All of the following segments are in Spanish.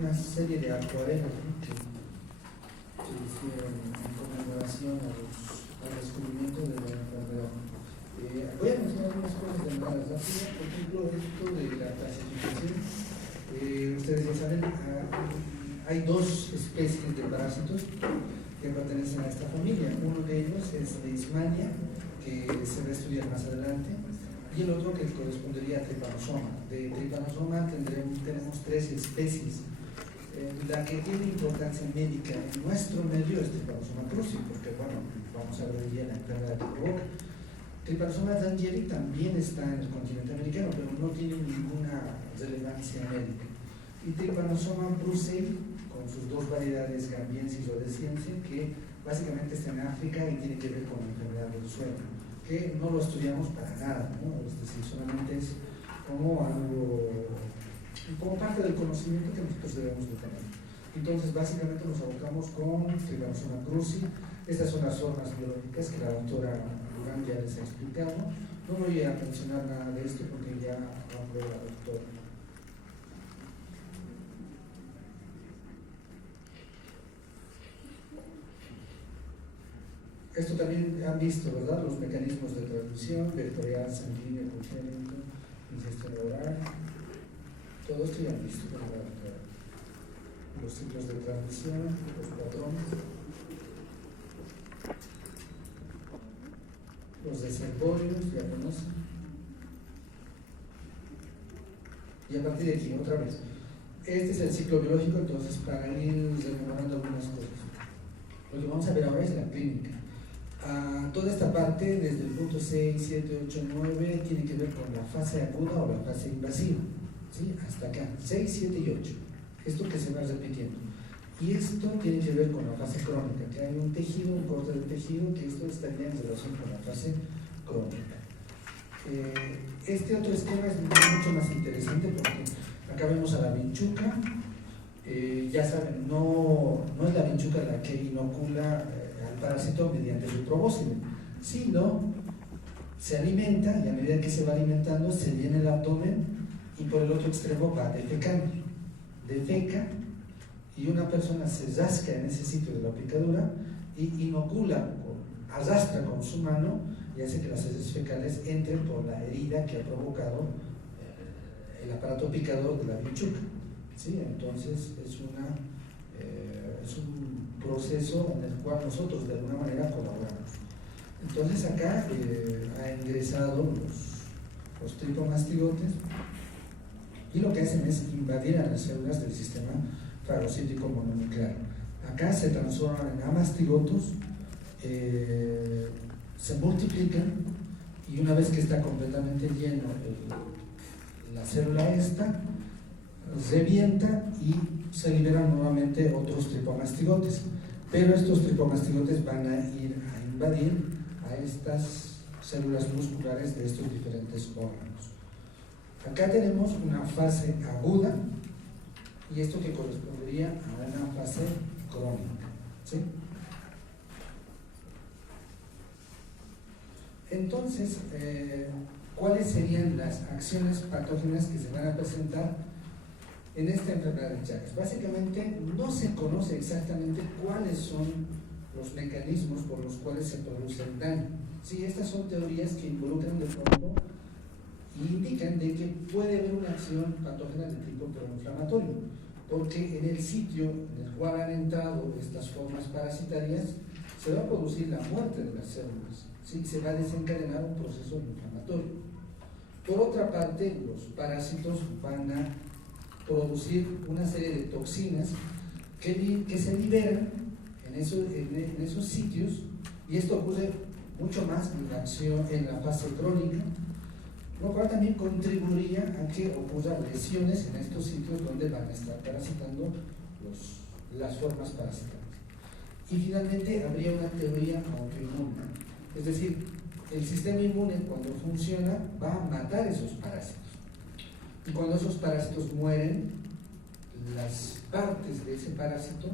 Una serie de acuarelas, ¿no?, que hicieron en conmemoración al descubrimiento de la enfermedad. Voy a mencionar algunas cosas de manera rápida. Por ejemplo, esto de la clasificación. Ustedes ya saben, hay dos especies de parásitos que pertenecen a esta familia. Uno de ellos es Leishmania, que se va a estudiar más adelante, y el otro que correspondería a Trypanosoma. De Trypanosoma tenemos tres especies. La que tiene importancia médica en nuestro medio es Trypanosoma cruzi, porque bueno, vamos a ver ya la enfermedad que provoca. Trypanosoma zangeri también está en el continente americano, pero no tiene ninguna relevancia médica. Y Trypanosoma brucei, con sus dos variedades, gambiensis o odesiense, que básicamente está en África y tiene que ver con la enfermedad del sueño, que no lo estudiamos para nada, ¿no? Es decir, solamente es como algo, como parte del conocimiento que nosotros debemos de tener. Entonces, básicamente nos abocamos con Trypanosoma cruzi. Estas son las formas biológicas que la doctora Durán ya les ha explicado. No voy a mencionar nada de esto porque ya habló la doctora. Esto también han visto, ¿verdad? Los mecanismos de transmisión, vectorial, sanguíneo, congénito, ingestión oral. Todo esto ya han visto, ¿verdad? Los ciclos de transmisión, los patrones, los desenvolvios, ya conocen. Y a partir de aquí, otra vez, este es el ciclo biológico, entonces para ir rememorando algunas cosas. Lo que vamos a ver ahora es la clínica. Toda esta parte, desde el punto 6, 7, 8, 9, tiene que ver con la fase aguda o la fase invasiva, ¿sí? Hasta acá, 6, 7 y 8. Esto que se va repitiendo. Y esto tiene que ver con la fase crónica, que hay un tejido, un corte del tejido, que esto estaría en relación con la fase crónica. Este otro esquema es mucho más interesante porque acá vemos a la vinchuca. Ya saben, no es la vinchuca la que inocula al parásito mediante su probóscide, sino se alimenta y a medida que se va alimentando se llena el abdomen y por el otro extremo va defecando. Defeca y una persona se rasca en ese sitio de la picadura y inocula, arrastra con su mano y hace que las heces fecales entren por la herida que ha provocado el aparato picador de la vinchuca, ¿sí? Entonces es un proceso en el cual nosotros de alguna manera colaboramos. Entonces acá ha ingresado los tripomastigotes y lo que hacen es invadir a las células del sistema fagocítico mononuclear. Acá se transforman en amastigotos, se multiplican y una vez que está completamente lleno la célula esta, revienta y se liberan nuevamente otros tripomastigotes, pero estos tripomastigotes van a ir a invadir a estas células musculares de estos diferentes órganos. Acá tenemos una fase aguda y esto que correspondería a una fase crónica, ¿sí? Entonces, ¿cuáles serían las acciones patógenas que se van a presentar en esta enfermedad de Chagas? Básicamente no se conoce exactamente cuáles son los mecanismos por los cuales se produce el daño. Sí, estas son teorías que involucran de pronto y indican de que puede haber una acción patógena de tipo proinflamatorio, porque en el sitio en el cual han entrado estas formas parasitarias se va a producir la muerte de las células, ¿sí? Se va a desencadenar un proceso inflamatorio. Por otra parte, los parásitos van a producir una serie de toxinas que se liberan en esos sitios, y esto ocurre mucho más en la fase crónica, lo cual también contribuiría a que ocurran lesiones en estos sitios donde van a estar parasitando las formas parasitarias. Y finalmente habría una teoría autoinmune, es decir, el sistema inmune cuando funciona va a matar esos parásitos, y cuando esos parásitos mueren, las partes de ese parásito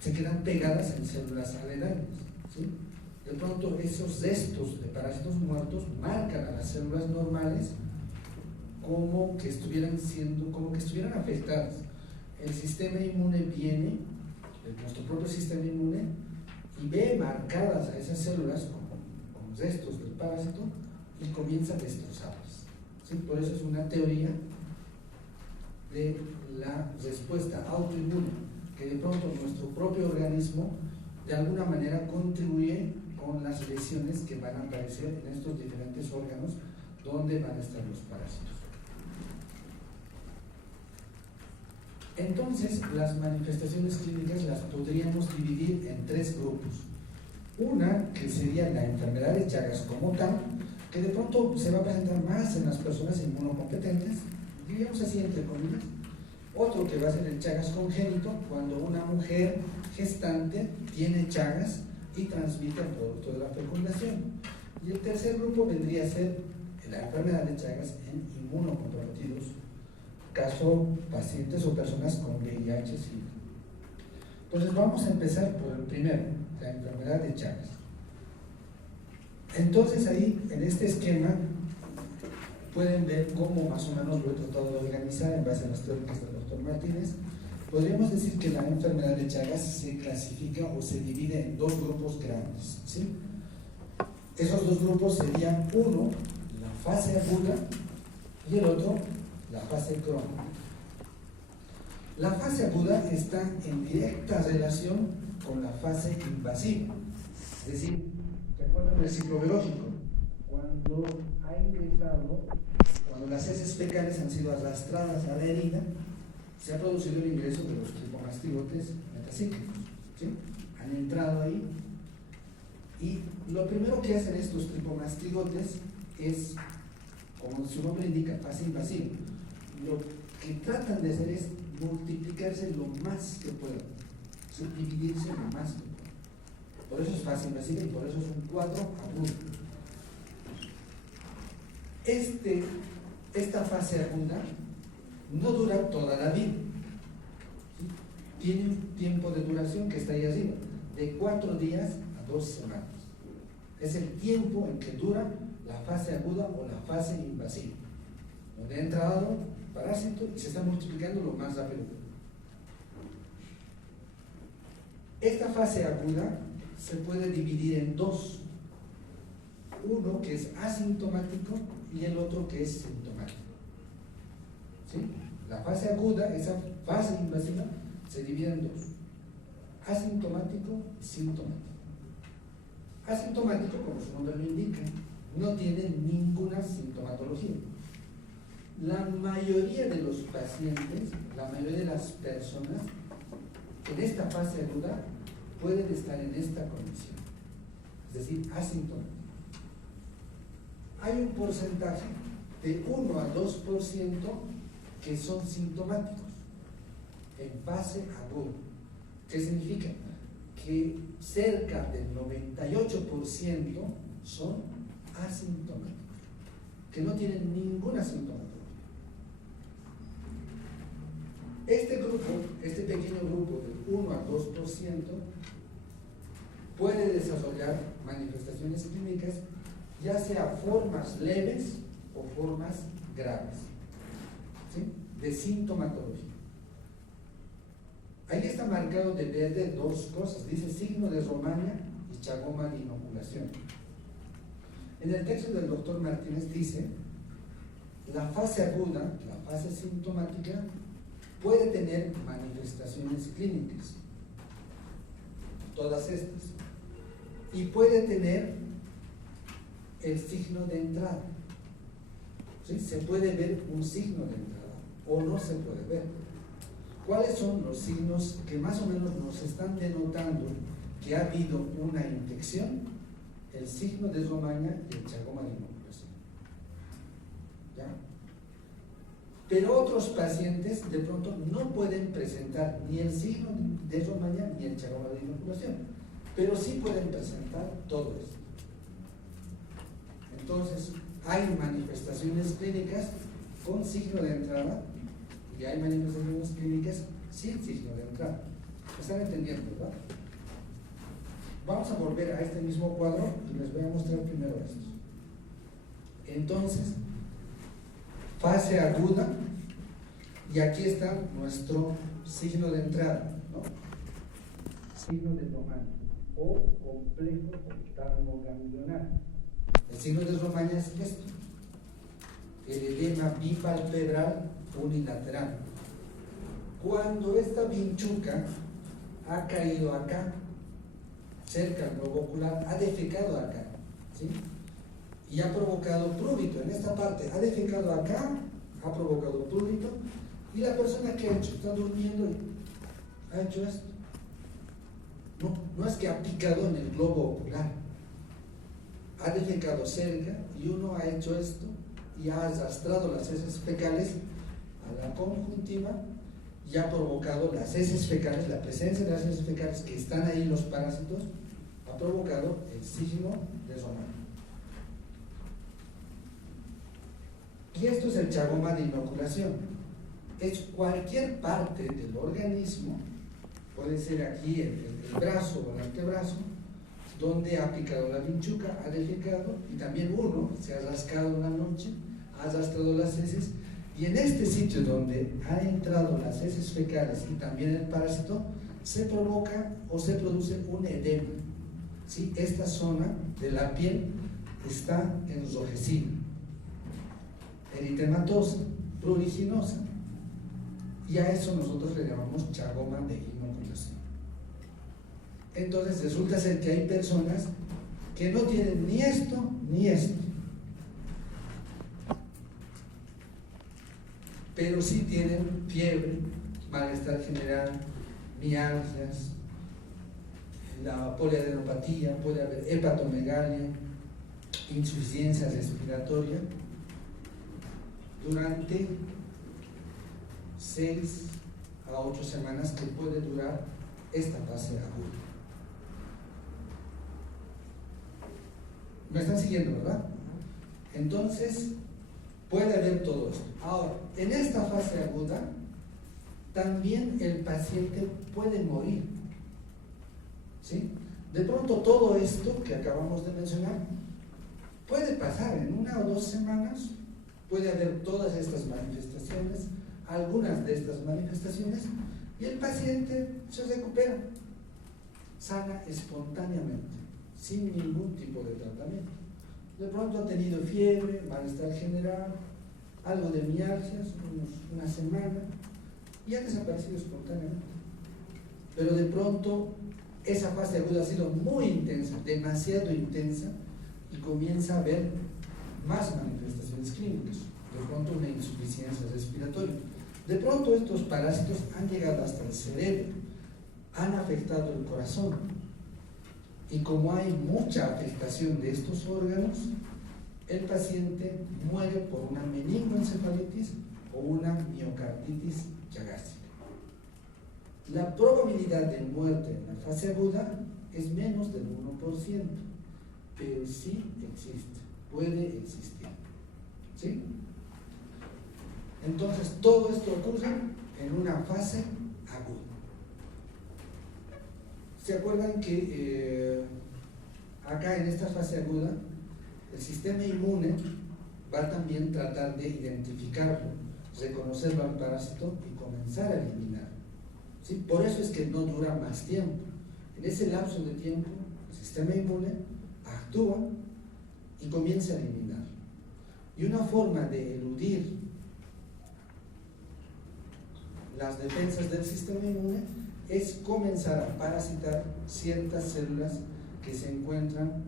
se quedan pegadas en células aledañas, ¿sí? De pronto esos restos de parásitos muertos marcan a las células normales como que estuvieran afectadas. el sistema inmune viene, nuestro propio sistema inmune, y ve marcadas a esas células como restos del parásito y comienza a destrozarlas. ¿Sí? Por eso es una teoría de la respuesta autoinmune, que de pronto nuestro propio organismo de alguna manera contribuye con las lesiones que van a aparecer en estos diferentes órganos donde van a estar los parásitos. Entonces, las manifestaciones clínicas las podríamos dividir en tres grupos. Una, que sería la enfermedad de Chagas como tal, que de pronto se va a presentar más en las personas inmunocompetentes, diríamos así entre comillas. Otro, que va a ser el Chagas congénito, cuando una mujer gestante tiene Chagas y transmite el producto de la fecundación. Y el tercer grupo vendría a ser la enfermedad de Chagas en inmunocomprometidos, caso pacientes o personas con VIH-Sida. Entonces vamos a empezar por el primero, la enfermedad de Chagas. Entonces ahí, en este esquema, pueden ver cómo más o menos lo he tratado de organizar en base a las teóricas del doctor Martínez. Podríamos decir que la enfermedad de Chagas se clasifica o se divide en dos grupos grandes, ¿sí? Esos dos grupos serían uno, la fase aguda, y el otro, la fase crónica. La fase aguda está en directa relación con la fase invasiva. Es decir, ¿recuerdan el ciclo biológico? Cuando ha ingresado, cuando las heces fecales han sido arrastradas a la herida, se ha producido el ingreso de los tripomastigotes metacíclicos, ¿sí? Han entrado ahí y lo primero que hacen estos tripomastigotes es, como su nombre indica, fase invasiva. Lo que tratan de hacer es multiplicarse lo más que puedan, ¿sí? Dividirse lo más que puedan. Por eso es fase invasiva y por eso es un cuadro agudo. Esta fase aguda no dura toda la vida, ¿sí? Tiene un tiempo de duración que está ahí arriba, de 4 días a 2 semanas. Es el tiempo en que dura la fase aguda o la fase invasiva, donde ha entrado parásito y se está multiplicando lo más rápido. Esta fase aguda se puede dividir en dos: uno que es asintomático y el otro que es sintomático. ¿Sí? La fase aguda, esa fase invasiva, se divide en dos: asintomático y sintomático. Asintomático, como su nombre lo indica, no tiene ninguna sintomatología. La mayoría de los pacientes, la mayoría de las personas en esta fase aguda pueden estar en esta condición, es decir, asintomático. Hay un porcentaje de 1 a 2% que son sintomáticos en fase aguda. ¿Qué significa? Que cerca del 98% son asintomáticos, que no tienen ninguna sintomatología. Este grupo, este pequeño grupo de 1 a 2%, puede desarrollar manifestaciones clínicas, ya sea formas leves o formas graves, ¿sí? De sintomatología. Ahí está marcado de verde dos cosas, dice signo de Romaña y chagoma de inoculación. En el texto del doctor Martínez dice: la fase aguda, la fase sintomática, puede tener manifestaciones clínicas, todas estas, y puede tener el signo de entrada, ¿sí? Se puede ver un signo de entrada o no se puede ver. ¿Cuáles son los signos que más o menos nos están denotando que ha habido una infección? El signo de Romaña y el chagoma de inoculación, ¿ya? Pero otros pacientes de pronto no pueden presentar ni el signo de Romaña ni el chagoma de inoculación, pero sí pueden presentar todo esto. Entonces, hay manifestaciones clínicas con signo de entrada y hay manifestaciones clínicas sin signo de entrada. ¿Me están entendiendo, verdad? Vamos a volver a este mismo cuadro y les voy a mostrar primero estos. Entonces, fase aguda, Y aquí está nuestro signo de entrada, ¿no? Signo de Romaña o complejo oftalmoganglionar. El signo de Romaña es esto: el edema bipalpebral unilateral. Cuando esta vinchuca ha caído acá, cerca del globo ocular, ha defecado acá, ¿sí? Y ha provocado prurito en esta parte, ha defecado acá, ha provocado prurito, y la persona que ha hecho, está durmiendo y ha hecho esto. No es que ha picado en el globo ocular, ha defecado cerca y uno ha hecho esto y ha arrastrado las heces fecales a la conjuntiva y ha provocado las heces fecales, la presencia de las heces fecales que están ahí, los parásitos, ha provocado el signo de Romaña. Y esto es el chagoma de inoculación. Es cualquier parte del organismo, puede ser aquí el brazo o el antebrazo, donde ha picado la vinchuca, ha defecado, y también uno se ha rascado en la noche, ha arrastrado las heces, y en este sitio donde ha entrado las heces fecales y también el parásito, se provoca o se produce un edema. ¿Sí? Esta zona de la piel está enrojecida, eritematosa, pruriginosa, y a eso nosotros le llamamos chagoma de inoculación. Entonces resulta ser que hay personas que no tienen ni esto ni esto, pero sí tienen fiebre, malestar general, mialgias, la poliadenopatía, puede haber hepatomegalia, insuficiencia respiratoria durante 6 a 8 semanas que puede durar esta fase aguda. ¿Me están siguiendo, verdad? Entonces, puede haber todo esto. Ahora, en esta fase aguda, también el paciente puede morir. ¿Sí? De pronto todo esto que acabamos de mencionar puede pasar en 1 o 2 semanas, puede haber todas estas manifestaciones, algunas de estas manifestaciones, y el paciente se recupera, sana espontáneamente, sin ningún tipo de tratamiento. De pronto ha tenido fiebre, malestar general, algo de mialgias, una semana, y ha desaparecido espontáneamente. Pero de pronto esa fase aguda ha sido muy intensa, demasiado intensa, y comienza a haber más manifestaciones clínicas. De pronto una insuficiencia respiratoria. De pronto estos parásitos han llegado hasta el cerebro, han afectado el corazón, y como hay mucha afectación de estos órganos, el paciente muere por una meningoencefalitis o una miocarditis llagásica. La probabilidad de muerte en la fase aguda es menos del 1%, pero sí existe, puede existir. ¿Sí? Entonces, todo esto ocurre en una fase aguda. ¿Se acuerdan que acá en esta fase aguda el sistema inmune va también a tratar de identificarlo, reconocerlo al parásito y comenzar a eliminarlo? ¿Sí? Por eso es que no dura más tiempo. En ese lapso de tiempo, el sistema inmune actúa y comienza a eliminar. Y una forma de eludir las defensas del sistema inmune es comenzar a parasitar ciertas células que se encuentran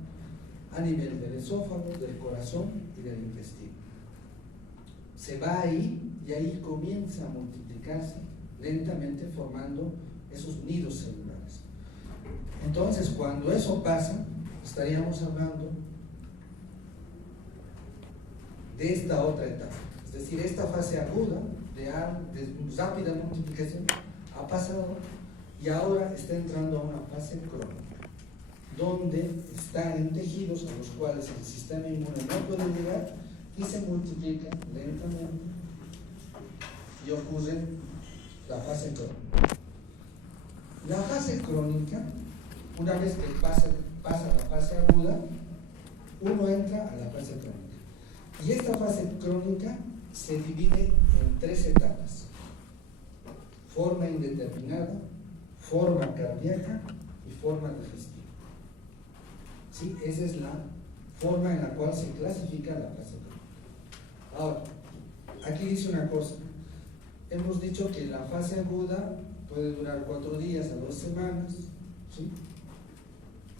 a nivel del esófago, del corazón y del intestino. Se va ahí y ahí comienza a multiplicarse lentamente, formando esos nidos celulares. Entonces, cuando eso pasa, estaríamos hablando de esta otra etapa. Es decir, esta fase aguda de rápida multiplicación ha pasado y ahora está entrando a una fase crónica, donde están en tejidos a los cuales el sistema inmune no puede llegar y se multiplica lentamente y ocurre la fase crónica. La fase crónica, una vez que pasa la fase aguda, uno entra a la fase crónica. Y esta fase crónica se divide en 3 etapas. forma indeterminada, forma cardíaca y forma digestiva. ¿Sí? Esa es la forma en la cual se clasifica la fase crónica. Ahora, aquí dice una cosa. Hemos dicho que la fase aguda puede durar 4 días a 2 semanas, ¿sí?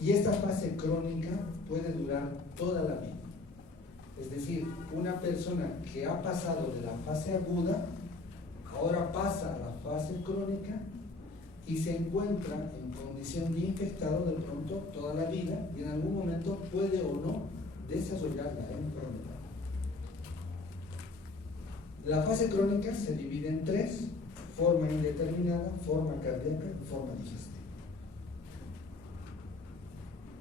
Y esta fase crónica puede durar toda la vida. Es decir, una persona que ha pasado de la fase aguda, ahora pasa a la fase crónica y se encuentra en condición de infectado de pronto toda la vida y en algún momento puede o no desarrollar la enfermedad. La fase crónica se divide en 3: forma indeterminada, forma cardíaca y forma digestiva.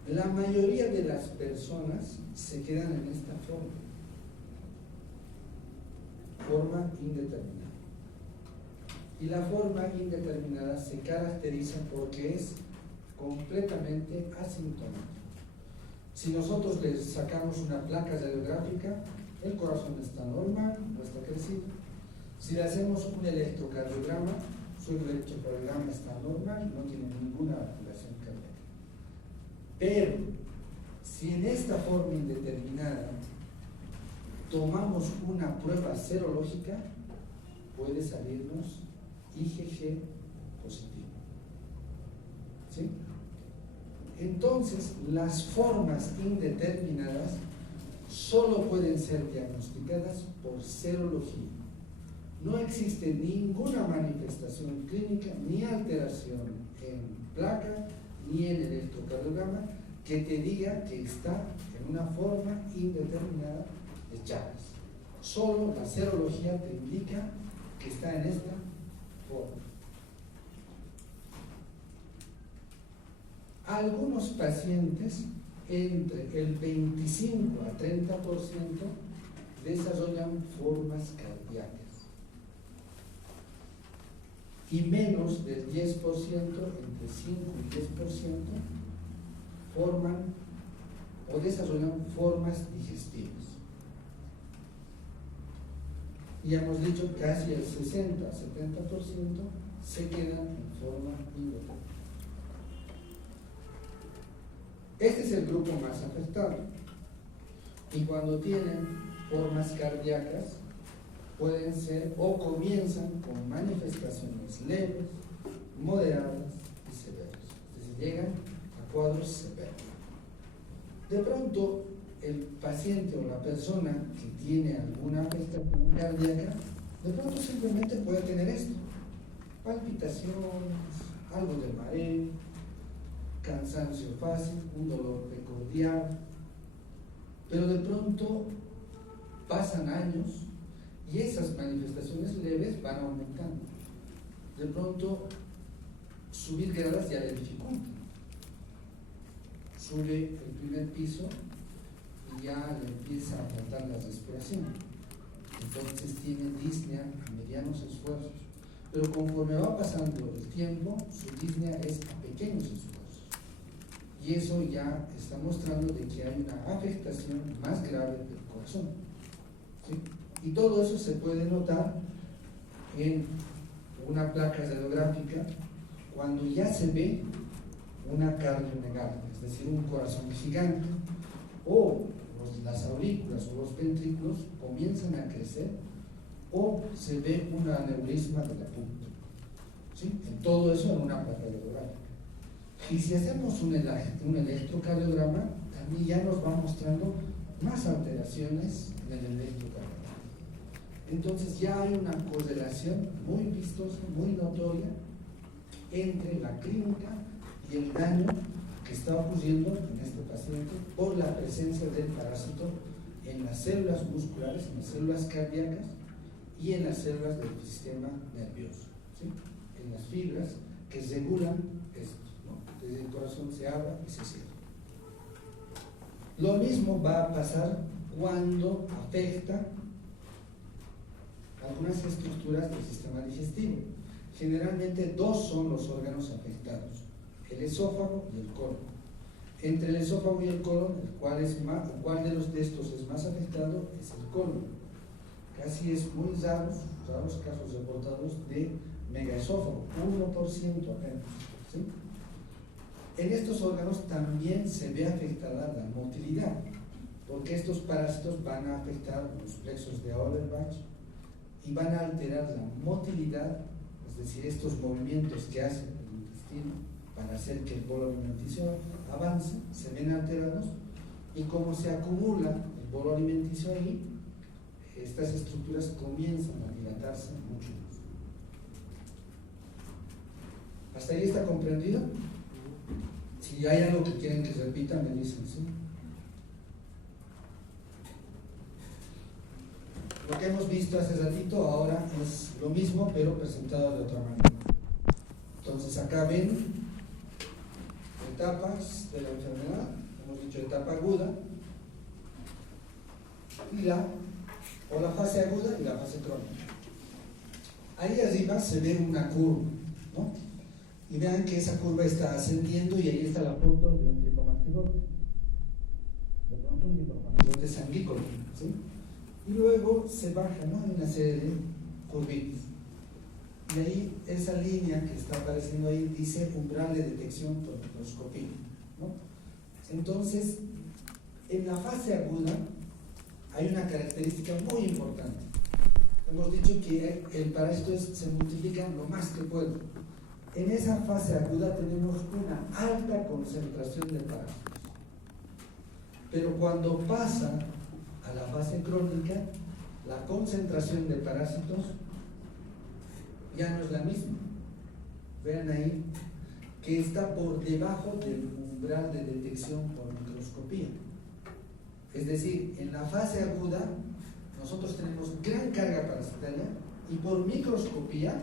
La mayoría de las personas se quedan en esta forma indeterminada. Y la forma indeterminada se caracteriza porque es completamente asintomática. Si nosotros le sacamos una placa radiográfica, el corazón está normal, no está crecido. Si le hacemos un electrocardiograma, su electrocardiograma está normal, no tiene ninguna alteración cardíaca. Pero, si en esta forma indeterminada tomamos una prueba serológica, puede salirnos IgG positivo. ¿Sí? Entonces, las formas indeterminadas solo pueden ser diagnosticadas por serología. No existe ninguna manifestación clínica ni alteración en placa ni en electrocardiograma que te diga que está en una forma indeterminada de Chagas. Solo la serología te indica que está en esta forma. Algunos pacientes, entre el 25 a 30%, desarrollan formas cardíacas. Y menos del 10%, entre 5 y 10%, forman o desarrollan formas digestivas. Y hemos dicho casi el 60 a 70% se quedan en forma indeterminada. Este es el grupo más afectado. Y cuando tienen formas cardíacas, pueden ser o comienzan con manifestaciones leves, moderadas y severas. Es decir, llegan a cuadros severos. De pronto, el paciente o la persona que tiene alguna afectación cardíaca, de pronto simplemente puede tener esto: palpitaciones, algo de mareo, cansancio fácil, un dolor precordial, pero de pronto pasan años y esas manifestaciones leves van aumentando. De pronto subir gradas ya le dificulta. Sube el primer piso y ya le empieza a faltar la respiración. Entonces tiene disnea a medianos esfuerzos. Pero conforme va pasando el tiempo, su disnea es a pequeños esfuerzos. Y eso ya está mostrando de que hay una afectación más grave del corazón. ¿Sí? Y todo eso se puede notar en una placa radiográfica cuando ya se ve una cardiomegalia, es decir, un corazón gigante, o las aurículas o los ventrículos comienzan a crecer, o se ve un aneurisma de la punta. ¿Sí? En todo eso en una placa radiográfica. Y si hacemos un electrocardiograma, también ya nos va mostrando más alteraciones en el electrocardiograma. Entonces ya hay una correlación muy vistosa, muy notoria entre la clínica y el daño que está ocurriendo en este paciente por la presencia del parásito en las células musculares, en las células cardíacas y en las células del sistema nervioso, ¿sí? En las fibras que regulan esto, ¿no? Desde el corazón se abre y se cierra. Lo mismo va a pasar cuando afecta algunas estructuras del sistema digestivo. Generalmente dos son los órganos afectados: el esófago y el colon. Entre el esófago y el colon, ¿cuál de estos es más afectado? Es el colon. Casi es muy raros casos reportados de megaesófago, 1% apenas, ¿sí? En estos órganos también se ve afectada la motilidad, porque estos parásitos van a afectar los plexos de Auerbach y van a alterar la motilidad, es decir, estos movimientos que hace el intestino para hacer que el bolo alimenticio avance, se ven alterados, y como se acumula el bolo alimenticio ahí, estas estructuras comienzan a dilatarse mucho más. ¿Hasta ahí está comprendido? Si hay algo que quieren que se repita, me dicen, ¿sí? Lo que hemos visto hace ratito ahora es lo mismo, pero presentado de otra manera. Entonces acá ven etapas de la enfermedad, hemos dicho etapa aguda, y la fase aguda y la fase crónica. Ahí arriba se ve una curva, ¿no? Y vean que esa curva está ascendiendo, y ahí está la foto de un tricomastigote. De pronto un tricomastigote sanguícola, ¿sí? Y luego se baja, ¿no? En una serie de curvitas. Y ahí esa línea que está apareciendo ahí dice umbral de detección por microscopía, ¿no? Entonces, en la fase aguda hay una característica muy importante. Hemos dicho que el parásito se multiplica lo más que puede. En esa fase aguda tenemos una alta concentración de parásitos. Pero cuando pasa a la fase crónica, la concentración de parásitos ya no es la misma. Vean ahí que está por debajo del umbral de detección por microscopía. Es decir, en la fase aguda nosotros tenemos gran carga parasitaria y por microscopía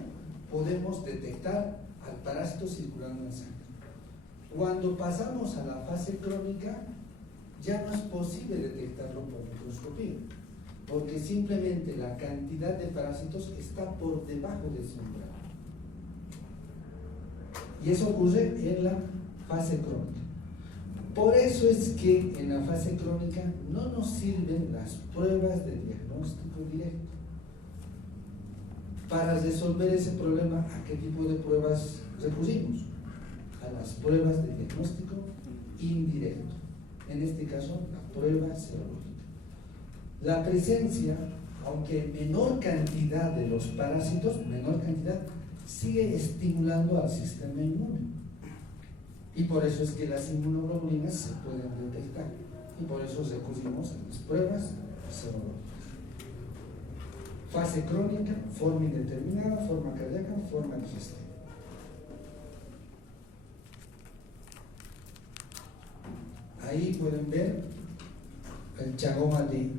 podemos detectar al parásito circulando en sangre. Cuando pasamos a la fase crónica, ya no es posible detectarlo por microscopía, porque simplemente la cantidad de parásitos está por debajo de ese umbral. Y eso ocurre en la fase crónica. Por eso es que en la fase crónica no nos sirven las pruebas de diagnóstico directo. Para resolver ese problema, ¿a qué tipo de pruebas recurrimos? A las pruebas de diagnóstico indirecto. En este caso, la prueba serológica. La presencia, aunque menor cantidad de los parásitos, menor cantidad, sigue estimulando al sistema inmune. Y por eso es que las inmunoglobulinas se pueden detectar. Y por eso recurrimos a las pruebas serológicas. Fase crónica, forma indeterminada, forma cardíaca, forma digestiva. Ahí pueden ver el chagoma de